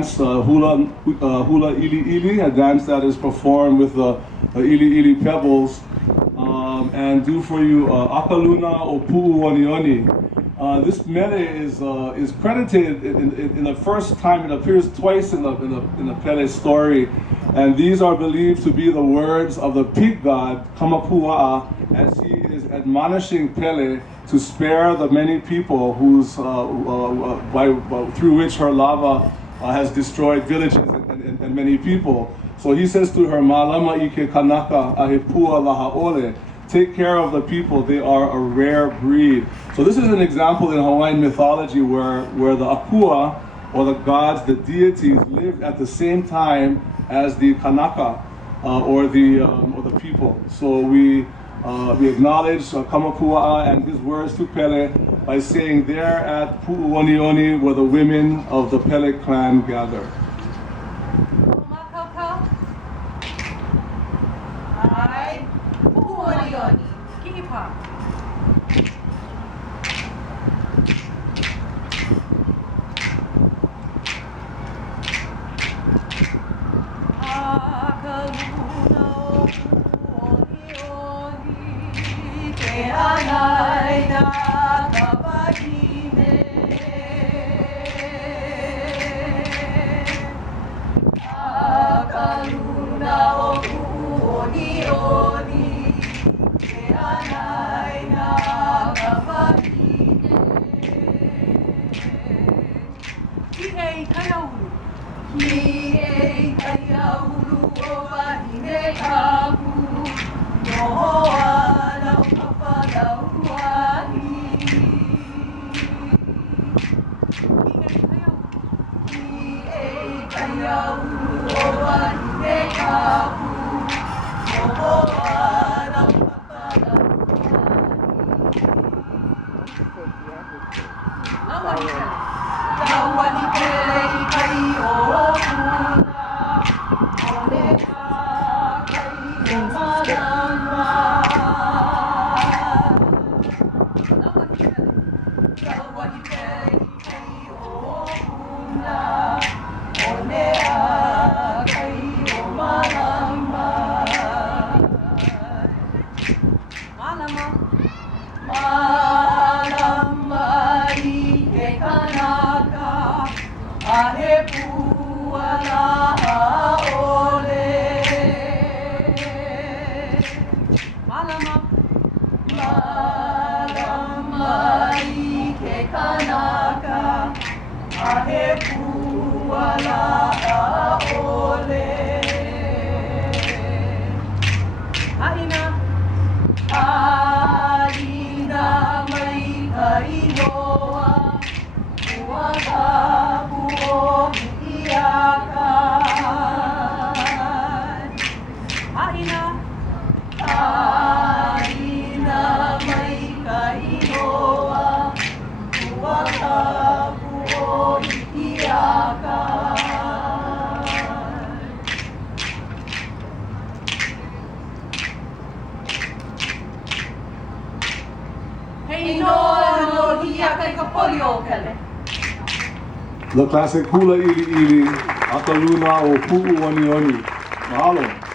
dance, Hula ʻAʻaliʻi, a dance that is performed with the ʻAʻaliʻi pebbles, and do for you ʻAkaluna o Puʻu Oniʻoni. This mele is credited in the first time. It appears twice in the Pele story, and these are believed to be the words of the pig god Kamapua'a, as he is admonishing Pele to spare the many people through which her lava has destroyed villages and many people. So he says to her, "Malama ike kanaka ahepua lahaole." Take care of the people, they are a rare breed. So this is an example in Hawaiian mythology where the akua, or the gods, the deities, lived at the same time as the kanaka, or the people. So we acknowledge Kamapua'a and his words to Pele by saying, there at Puʻu Oniʻoni where the women of the Pele clan gather. The classic Hula ʻAʻaliʻi, Akaluna o Puʻu Oniʻoni. Mahalo.